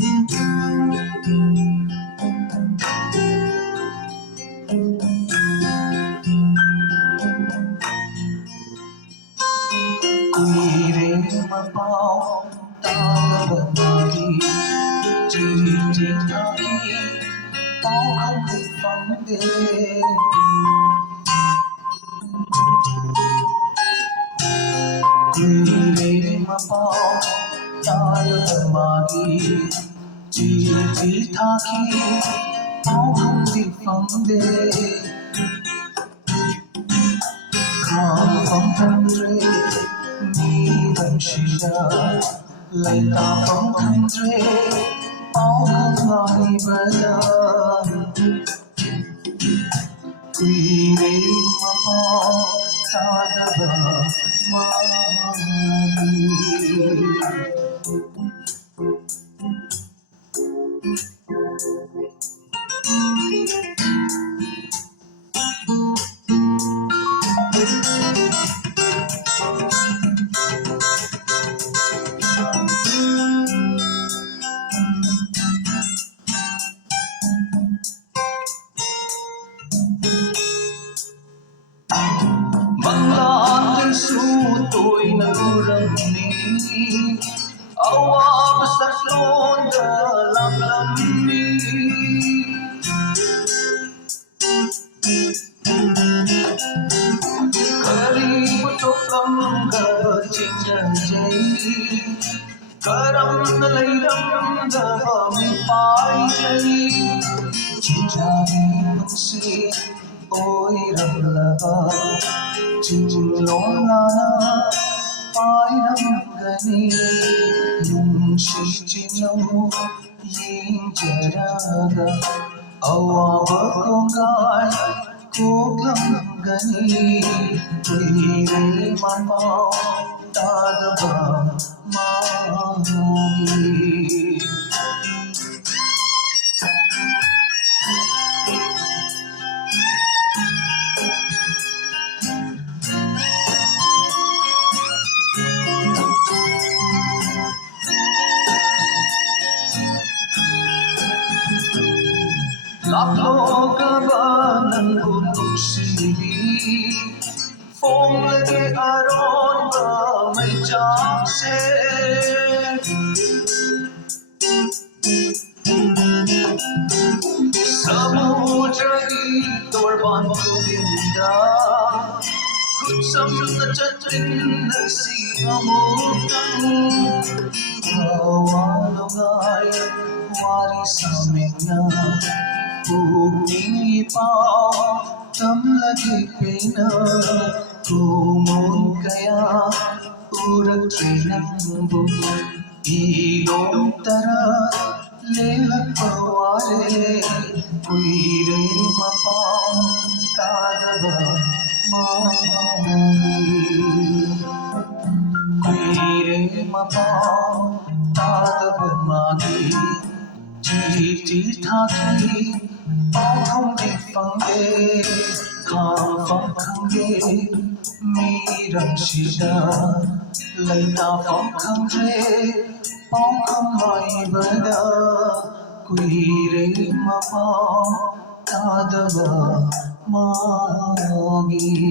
Quỳ mà bao ta bờ đi chỉ ta khi bao không thể vắng đêm quỳ mà bao ta bờ đi chỉ ta khi bao không thể vắng đêm khám phóng thân rê mi lần shida lại ta phóng thân rê bao không ngại bờ quỳ mà bao ta bờ đi bằng lan su tôi nở răng ni awa sa lon da lam ni kari to kam ga ching jai karam lai ram da mi pai jai ching jai si ôi ram la ching lo na na pai ram gani lung shi chino yin jaraga awa ba kong gai ko lam gani re ma pao ta da ba ma gi lạc lô cơ ba nâng hồn tu si bi phong lệ aron ba mây cha se samudri tor ban govinda kutsam na chatin na si amutan awalongai wari samena Bumi pao tâm lagi pena Kumon kaya urak trinang bu Ilong tara lelak paware Kuire mapao tadaba mami Kuire mapao tadaba mami Chỉ tha khi bao không thể phăng đê khám phóng khăng đê mi răng shida lấy ta phóng khăng rê bao không hỏi bờ đa quỳ rê mà bao ta đa bờ mà ghi